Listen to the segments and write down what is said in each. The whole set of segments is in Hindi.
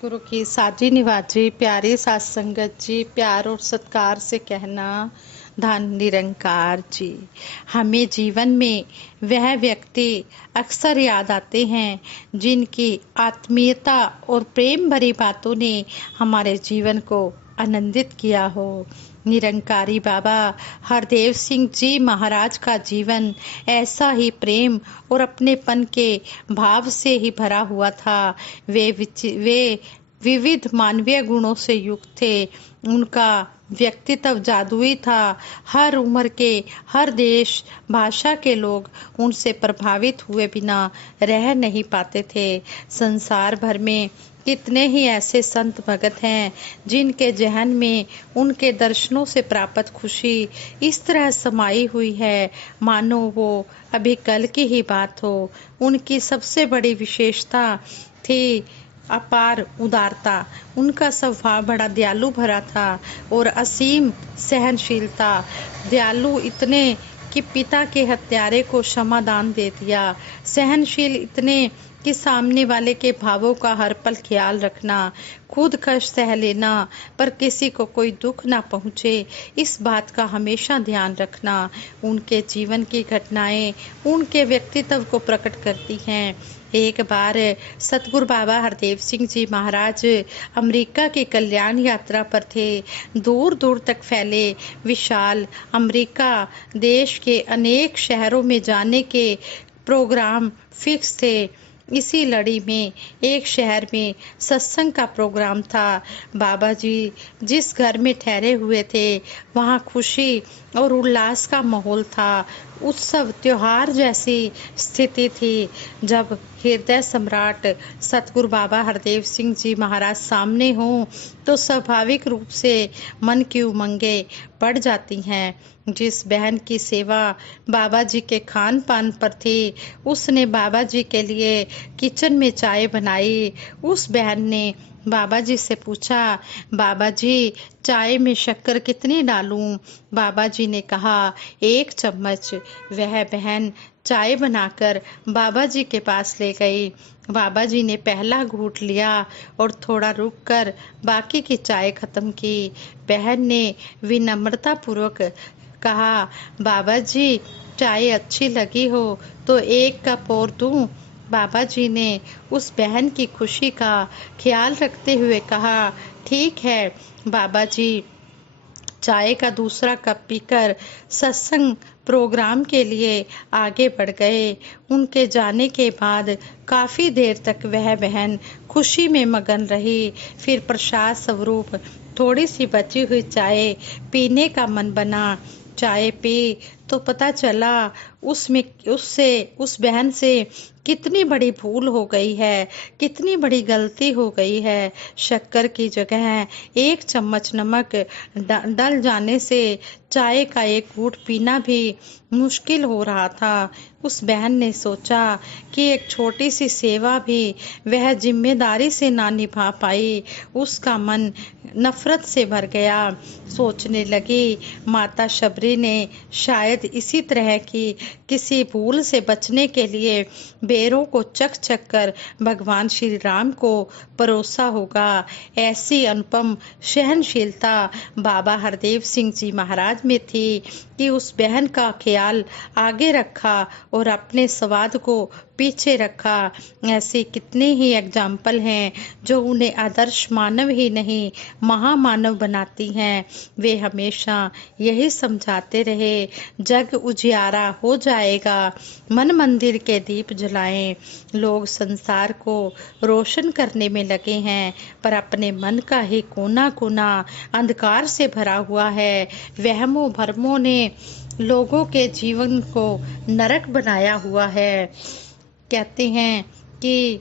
गुरु की साजी निवाजी प्यारी सात संगत जी, प्यार और सत्कार से कहना धन निरंकार जी। हमें जीवन में वह व्यक्ति अक्सर याद आते हैं जिनकी आत्मीयता और प्रेम भरी बातों ने हमारे जीवन को आनंदित किया हो। निरंकारी बाबा हरदेव सिंह जी महाराज का जीवन ऐसा ही प्रेम और अपनेपन के भाव से ही भरा हुआ था। वे विविध मानवीय गुणों से युक्त थे। उनका व्यक्तित्व जादुई था। हर उम्र के, हर देश भाषा के लोग उनसे प्रभावित हुए बिना रह नहीं पाते थे। संसार भर में कितने ही ऐसे संत भगत हैं जिनके जहन में उनके दर्शनों से प्राप्त खुशी इस तरह समाई हुई है मानो वो अभी कल की ही बात हो। उनकी सबसे बड़ी विशेषता थी अपार उदारता। उनका स्वभाव बड़ा दयालु भरा था और असीम सहनशीलता। दयालु इतने कि पिता के हत्यारे को क्षमादान दे दिया। सहनशील इतने कि सामने वाले के भावों का हर पल ख्याल रखना, खुद कष्ट सह लेना पर किसी को कोई दुख ना पहुँचे, इस बात का हमेशा ध्यान रखना। उनके जीवन की घटनाएं उनके व्यक्तित्व को प्रकट करती हैं। एक बार सतगुरु बाबा हरदेव सिंह जी महाराज अमेरिका की कल्याण यात्रा पर थे। दूर दूर तक फैले विशाल अमेरिका देश के अनेक शहरों में जाने के प्रोग्राम फिक्स थे। इसी लड़ी में एक शहर में सत्संग का प्रोग्राम था। बाबा जी जिस घर में ठहरे हुए थे वहाँ खुशी और उल्लास का माहौल था। उत्सव त्योहार जैसी स्थिति थी। जब हृदय सम्राट सतगुरु बाबा हरदेव सिंह जी महाराज सामने हों तो स्वाभाविक रूप से मन की उमंगें बढ़ जाती हैं। जिस बहन की सेवा बाबा जी के खान पान पर थी उसने बाबा जी के लिए किचन में चाय बनाई। उस बहन ने बाबा जी से पूछा, बाबा जी चाय में शक्कर कितनी डालूं? बाबा जी ने कहा 1 चम्मच। वह बहन चाय बनाकर बाबा जी के पास ले गई। बाबा जी ने पहला घूंट लिया और थोड़ा रुककर बाकी की चाय खत्म की। बहन ने विनम्रता पूर्वक कहा, बाबा जी चाय अच्छी लगी हो तो 1 कप और दूं? बाबा जी ने उस बहन की खुशी का ख्याल रखते हुए कहा, ठीक है। बाबा जी चाय का दूसरा कप पीकर सत्संग प्रोग्राम के लिए आगे बढ़ गए। उनके जाने के बाद काफ़ी देर तक वह बहन खुशी में मगन रही। फिर प्रसाद स्वरूप थोड़ी सी बची हुई चाय पीने का मन बना। चाय पी तो पता चला उस बहन से कितनी बड़ी भूल हो गई है, कितनी बड़ी गलती हो गई है। शक्कर की जगह 1 चम्मच नमक डल जाने से चाय का एक घूंट पीना भी मुश्किल हो रहा था। उस बहन ने सोचा कि एक छोटी सी सेवा भी वह जिम्मेदारी से ना निभा पाई। उसका मन नफरत से भर गया। सोचने लगी, माता शबरी ने शायद इसी तरह की किसी भूल से बचने के लिए बेरों को चख चख कर भगवान श्री राम को परोसा होगा। ऐसी अनुपम सहनशीलता बाबा हरदेव सिंह जी महाराज में थी कि उस बहन का ख्याल आगे रखा और अपने स्वाद को पीछे रखा। ऐसे कितने ही एग्जाम्पल हैं जो उन्हें आदर्श मानव ही नहीं महामानव बनाती हैं। वे हमेशा यही समझाते रहे, जग उजियारा हो जाएगा, मन मंदिर के दीप जलाएं। लोग संसार को रोशन करने में लगे हैं पर अपने मन का ही कोना कोना अंधकार से भरा हुआ है। वहमों भरमों ने लोगों के जीवन को नरक बनाया हुआ है। कहते हैं कि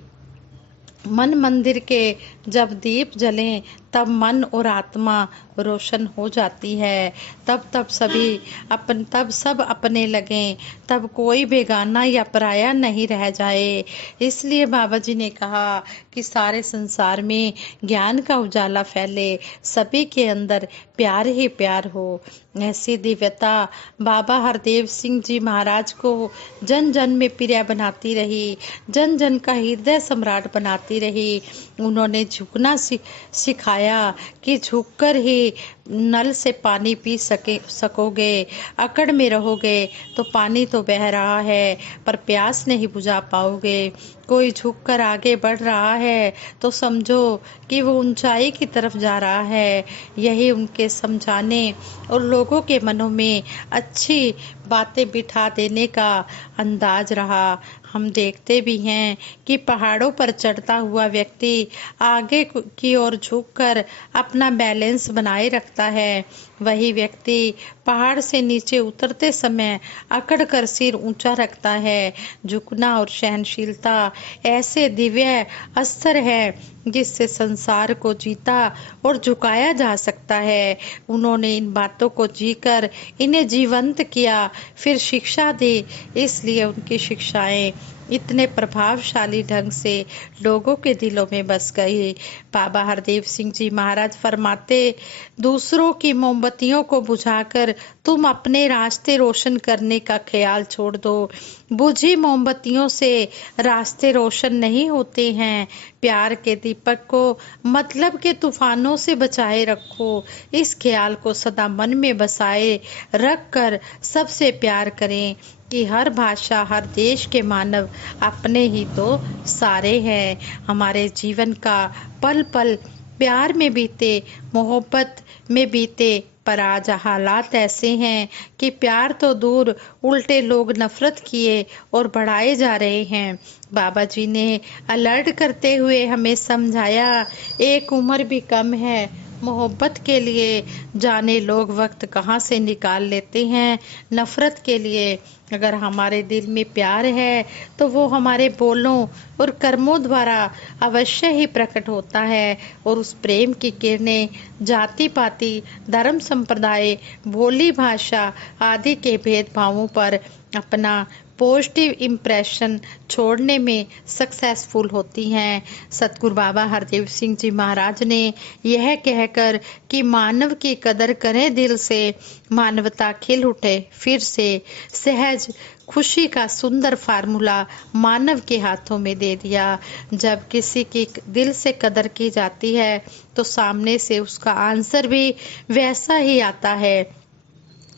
मन मंदिर के जब दीप जलें तब मन और आत्मा रोशन हो जाती है। तब सब अपने लगें, तब कोई बेगाना या पराया नहीं रह जाए। इसलिए बाबा जी ने कहा कि सारे संसार में ज्ञान का उजाला फैले, सभी के अंदर प्यार ही प्यार हो। ऐसी दिव्यता बाबा हरदेव सिंह जी महाराज को जन जन में प्रिय बनाती रही, जन जन का हृदय सम्राट बनाती करती रही। उन्होंने झुकना सिखाया कि झुककर ही नल से पानी पी सकोगे। अकड़ में रहोगे तो पानी तो बह रहा है पर प्यास नहीं बुझा पाओगे। कोई झुककर आगे बढ़ रहा है तो समझो कि वो ऊंचाई की तरफ जा रहा है। यही उनके समझाने और लोगों के मनों में अच्छी बातें बिठा देने का अंदाज रहा। हम देखते भी हैं कि पहाड़ों पर चढ़ता हुआ व्यक्ति आगे की ओर झुककर अपना बैलेंस बनाए रखता है। वही व्यक्ति पहाड़ से नीचे उतरते समय अकड़ कर सिर ऊंचा रखता है। झुकना और सहनशीलता ऐसे दिव्य अस्त्र है जिससे संसार को जीता और झुकाया जा सकता है। उन्होंने इन बातों को जीकर इन्हें जीवंत किया, फिर शिक्षा दी, इसलिए उनकी शिक्षाएं इतने प्रभावशाली ढंग से लोगों के दिलों में बस गई। बाबा हरदेव सिंह जी महाराज फरमाते, दूसरों की मोमबत्तियों को बुझाकर तुम अपने रास्ते रोशन करने का ख्याल छोड़ दो। बुझी मोमबत्तियों से रास्ते रोशन नहीं होते हैं। प्यार के दीपक को मतलब के तूफानों से बचाए रखो। इस ख्याल को सदा मन में बसाए रख कर सबसे प्यार करें कि हर भाषा, हर देश के मानव अपने ही तो सारे हैं। हमारे जीवन का पल पल प्यार में बीते, मोहब्बत में बीते, पर आज हालात ऐसे हैं कि प्यार तो दूर, उल्टे लोग नफरत किए और बढ़ाए जा रहे हैं। बाबा जी ने अलर्ट करते हुए हमें समझाया, एक उम्र भी कम है, मोहब्बत के लिए जाने लोग वक्त कहाँ से निकाल लेते हैं नफरत के लिए। अगर हमारे दिल में प्यार है तो वो हमारे बोलों और कर्मों द्वारा अवश्य ही प्रकट होता है और उस प्रेम की किरणें जाति पाति, धर्म संप्रदाय, बोली भाषा आदि के भेदभावों पर अपना पॉजिटिव इम्प्रेशन छोड़ने में सक्सेसफुल होती हैं। सतगुरु बाबा हरदेव सिंह जी महाराज ने यह कहकर कि मानव की कदर करें दिल से, मानवता खिल उठे फिर से, सहज खुशी का सुंदर फार्मूला मानव के हाथों में दे दिया। जब किसी की दिल से कदर की जाती है तो सामने से उसका आंसर भी वैसा ही आता है।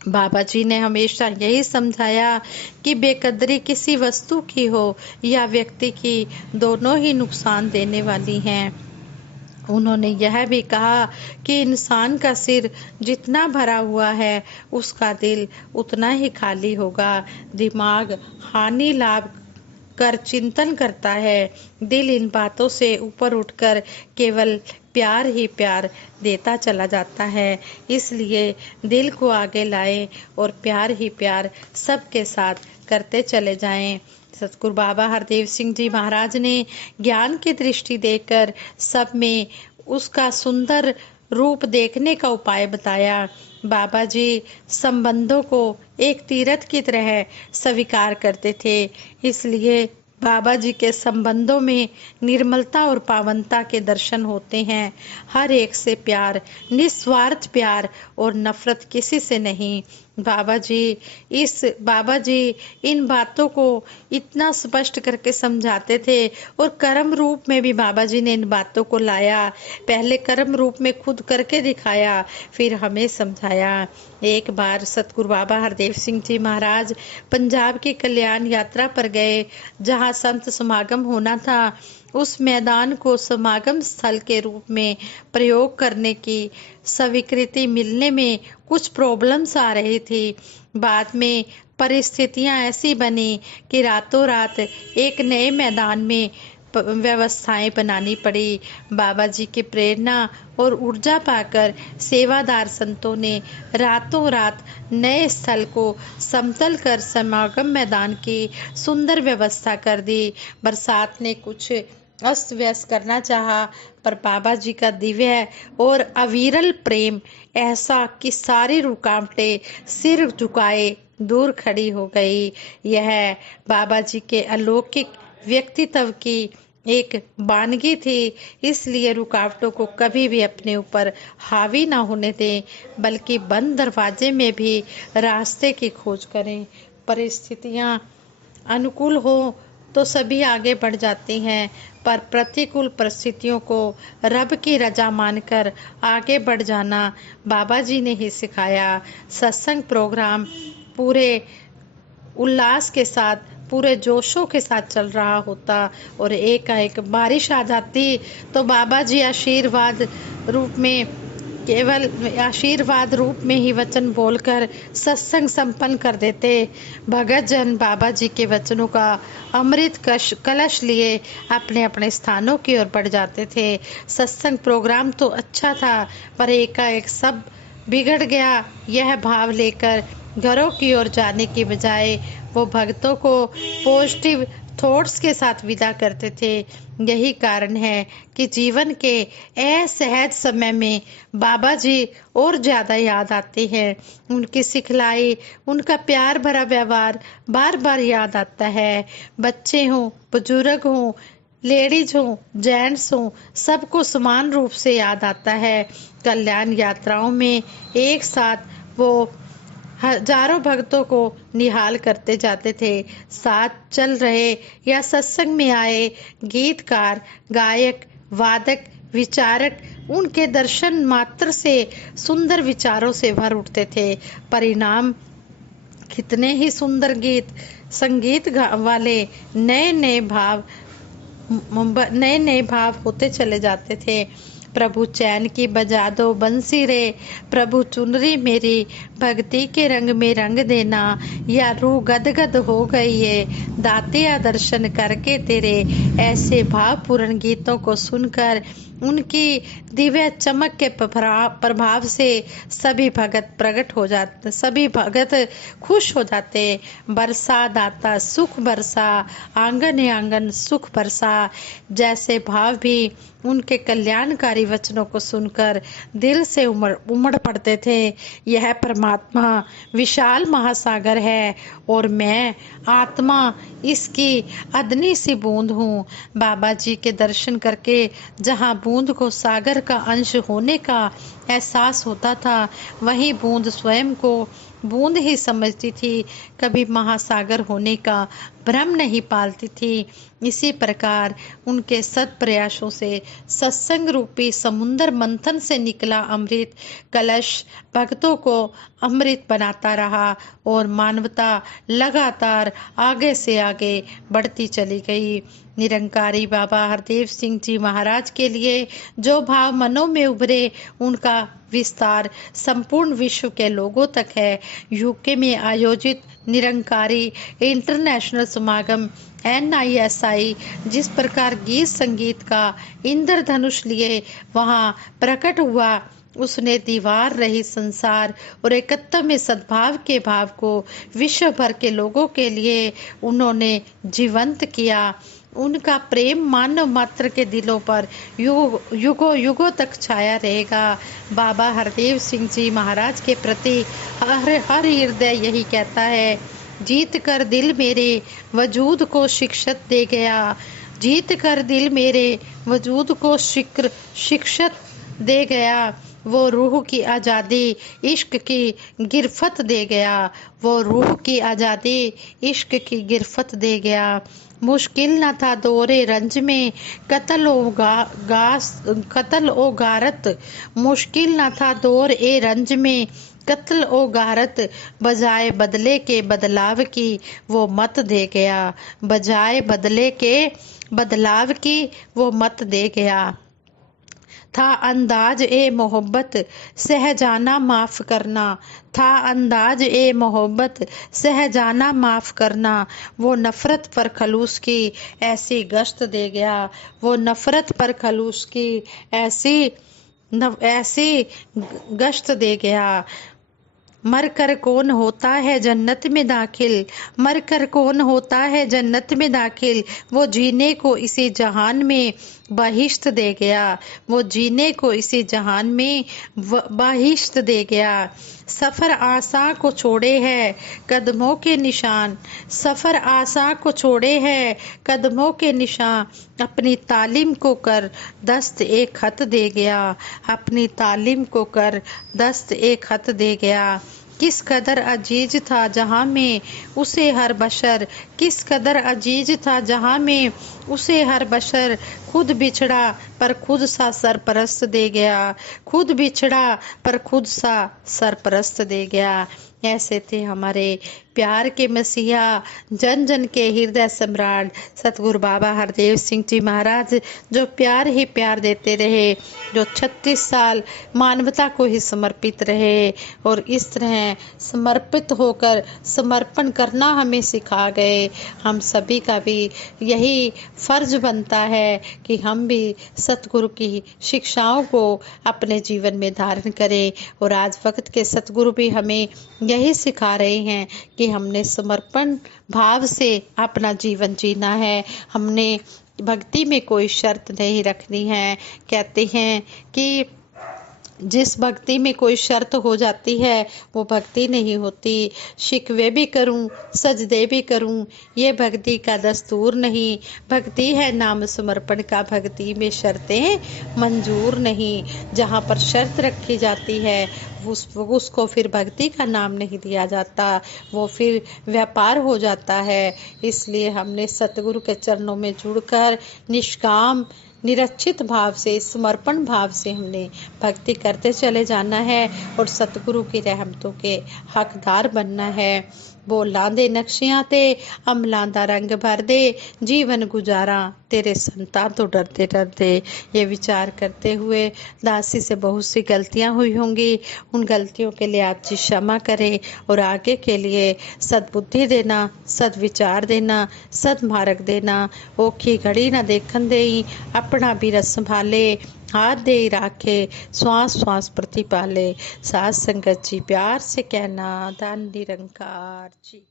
बाबा जी ने हमेशा यही समझाया कि बेकदरी किसी वस्तु की हो या व्यक्ति की, दोनों ही नुकसान देने वाली हैं। उन्होंने यह भी कहा कि इंसान का सिर जितना भरा हुआ है उसका दिल उतना ही खाली होगा। दिमाग हानि लाभ कर चिंतन करता है, दिल इन बातों से ऊपर उठकर केवल प्यार ही प्यार देता चला जाता है। इसलिए दिल को आगे लाएं और प्यार ही प्यार सबके साथ करते चले जाएं। सतगुरु बाबा हरदेव सिंह जी महाराज ने ज्ञान की दृष्टि देकर सब में उसका सुंदर रूप देखने का उपाय बताया। बाबा जी संबंधों को एक तीर्थ की तरह स्वीकार करते थे, इसलिए बाबा जी के संबंधों में निर्मलता और पावनता के दर्शन होते हैं। हर एक से प्यार, निस्वार्थ प्यार और नफरत किसी से नहीं। बाबा जी इन बातों को इतना स्पष्ट करके समझाते थे और कर्म रूप में भी बाबा जी ने इन बातों को लाया। पहले कर्म रूप में खुद करके दिखाया, फिर हमें समझाया। एक बार सतगुरु बाबा हरदेव सिंह जी महाराज पंजाब की कल्याण यात्रा पर गए, जहां संत समागम होना था। उस मैदान को समागम स्थल के रूप में प्रयोग करने की स्वीकृति मिलने में कुछ प्रॉब्लम्स आ रही थी। बाद में परिस्थितियां ऐसी बनी कि रातों रात एक नए मैदान में व्यवस्थाएं बनानी पड़ी। बाबा जी की प्रेरणा और ऊर्जा पाकर सेवादार संतों ने रातों रात नए स्थल को समतल कर समागम मैदान की सुंदर व्यवस्था कर दी। बरसात ने कुछ अस्त व्यस्त करना चाहा, पर बाबा जी का दिव्य और अविरल प्रेम ऐसा कि सारी रुकावटें सिर झुकाए दूर खड़ी हो गई। यह बाबा जी के अलौकिक व्यक्तित्व की एक वानगी थी, इसलिए रुकावटों को कभी भी अपने ऊपर हावी ना होने दें, बल्कि बंद दरवाजे में भी रास्ते की खोज करें। परिस्थितियां अनुकूल हो तो सभी आगे बढ़ जाते हैं, पर प्रतिकूल परिस्थितियों को रब की रजा मानकर आगे बढ़ जाना बाबा जी ने ही सिखाया। सत्संग प्रोग्राम पूरे उल्लास के साथ, पूरे जोशों के साथ चल रहा होता और एकाएक बारिश आ जाती तो बाबा जी आशीर्वाद रूप में, केवल आशीर्वाद रूप में ही वचन बोलकर सत्संग संपन्न कर देते। भगत जन बाबा जी के वचनों का अमृत कलश लिए अपने अपने स्थानों की ओर बढ़ जाते थे। सत्संग प्रोग्राम तो अच्छा था, पर एकाएक सब बिगड़ गया। यह भाव लेकर घरों की ओर जाने की बजाय वो भक्तों को पॉजिटिव थॉट्स के साथ विदा करते थे। यही कारण है कि जीवन के असहज समय में बाबा जी और ज़्यादा याद आते हैं। उनकी सिखलाई, उनका प्यार भरा व्यवहार बार बार याद आता है। बच्चे हों, बुजुर्ग हों, लेडीज हों, जेंट्स हों, सबको समान रूप से याद आता है। कल्याण यात्राओं में एक साथ वो हजारों भक्तों को निहाल करते जाते थे। साथ चल रहे या सत्संग में आए गीतकार, गायक, वादक, विचारक उनके दर्शन मात्र से सुंदर विचारों से भर उठते थे। परिणाम कितने ही सुंदर गीत संगीत वाले नए नए भाव होते चले जाते थे। प्रभु चैन की बजा दो बंसी रे, प्रभु चुनरी मेरी भक्ति के रंग में रंग देना, या रूह गदगद हो गई है दातिया दर्शन करके तेरे। ऐसे भावपूर्ण गीतों को सुनकर उनकी दिव्य चमक के प्रभाव से सभी भगत खुश हो जाते। बरसा दाता सुख बरसा, आंगन आंगन सुख बरसा जैसे भाव भी उनके कल्याणकारी वचनों को सुनकर दिल से उमड़ पड़ते थे। यह परमात्मा विशाल महासागर है और मैं आत्मा इसकी अदनी सी बूंद हूँ। बाबा जी के दर्शन करके जहाँ बूंद को सागर का अंश होने का एहसास होता था, वहीं बूंद स्वयं को बूंद ही समझती थी, कभी महासागर होने का भ्रम नहीं पालती थी। इसी प्रकार उनके सत प्रयासों से सत्संग रूपी समुद्र मंथन से निकला अमृत कलश भक्तों को अमृत बनाता रहा और मानवता लगातार आगे से आगे बढ़ती चली गई। निरंकारी बाबा हरदेव सिंह जी महाराज के लिए जो भाव मनों में उभरे, उनका विस्तार संपूर्ण विश्व के लोगों तक है। यूके में आयोजित निरंकारी इंटरनेशनल समागम NISI जिस प्रकार गीत संगीत का इंद्रधनुष लिए वहां प्रकट हुआ, उसने दीवार रही संसार और एकत्व में सद्भाव के भाव को विश्व भर के लोगों के लिए उन्होंने जीवंत किया। उनका प्रेम मानव मात्र के दिलों पर युगों युगों तक छाया रहेगा। बाबा हरदेव सिंह जी महाराज के प्रति हर हृदय यही कहता है, जीत कर दिल मेरे वजूद को शिक्षत दे गया, जीत कर दिल मेरे वजूद को शिक्षत दे गया। वो रूह की आज़ादी इश्क की गिरफ्त दे गया, वो रूह की आज़ादी इश्क की गिरफ्त दे गया। मुश्किल न था दौरे रंज में कत्ल ओ गारत, मुश्किल न था दौर ए रंज में कत्ल ओ गारत, बजाय बदले के बदलाव की वो मत दे गया, बजाय बदले के बदलाव की वो मत दे गया। था अंदाज ए मोहब्बत सहजाना माफ करना, था अंदाज ए मोहब्बत सहजाना माफ करना, वो नफरत पर खलूस की ऐसी गश्त दे गया, वो नफरत पर खलूस की ऐसी गश्त दे गया। मर कर कौन होता है जन्नत में दाखिल, मर कर कौन होता है जन्नत में दाखिल, वो जीने को इसी जहान में बहिश्त दे गया, वो जीने को इसी जहान में बहिश्त दे गया। सफ़र आसा को छोड़े है कदमों के निशान, सफ़र आसा को छोड़े है कदमों के निशान, अपनी तालीम को कर दस्त एक खत दे गया, अपनी तालीम को कर दस्त एक खत दे गया। किस कदर अजीज था जहाँ में उसे हर बशर, किस कदर अजीज था जहाँ में उसे हर बशर, खुद बिछड़ा पर खुद सा सरपरस्त दे गया, खुद बिछड़ा पर खुद सा सरपरस्त दे गया। ऐसे थे हमारे प्यार के मसीहा, जन जन के हृदय सम्राट सतगुरु बाबा हरदेव सिंह जी महाराज, जो प्यार ही प्यार देते रहे, जो 36 साल मानवता को ही समर्पित रहे और इस तरह समर्पित होकर समर्पण करना हमें सिखा गए। हम सभी का भी यही फर्ज बनता है कि हम भी सतगुरु की शिक्षाओं को अपने जीवन में धारण करें। और आज वक्त के सतगुरु भी हमें यही सिखा रहे हैं कि हमने समर्पण भाव से अपना जीवन जीना है। हमने भक्ति में कोई शर्त नहीं रखनी है। कहते हैं कि जिस भक्ति में कोई शर्त हो जाती है वो भक्ति नहीं होती। शिकवे भी करूं, सजदे भी करूं, ये भक्ति का दस्तूर नहीं। भक्ति है नाम समर्पण का, भक्ति में शर्तें मंजूर नहीं। जहाँ पर शर्त रखी जाती है उसको फिर भक्ति का नाम नहीं दिया जाता, वो फिर व्यापार हो जाता है। इसलिए हमने सतगुरु के चरणों में जुड़कर निष्काम निरक्षित भाव से, समर्पण भाव से हमने भक्ति करते चले जाना है और सतगुरु की रहमतों के हकदार बनना है। बोलां दे नक्शियां ते अमलां दा रंग भर दे, जीवन गुजारा तेरे संतान तो डरते डरते। ये विचार करते हुए दासी से बहुत सी गलतियां हुई होंगी, उन गलतियों के लिए आप जी क्षमा करें और आगे के लिए सद्बुद्धि देना, सद्विचार देना, सदमार्ग देना। औखी घड़ी ना देखन देई, अपना भी रस संभाले, हाथ दे राखे, श्वास श्वास प्रतिपाले। साथ संगत जी प्यार से कहना, धन निरंकार जी।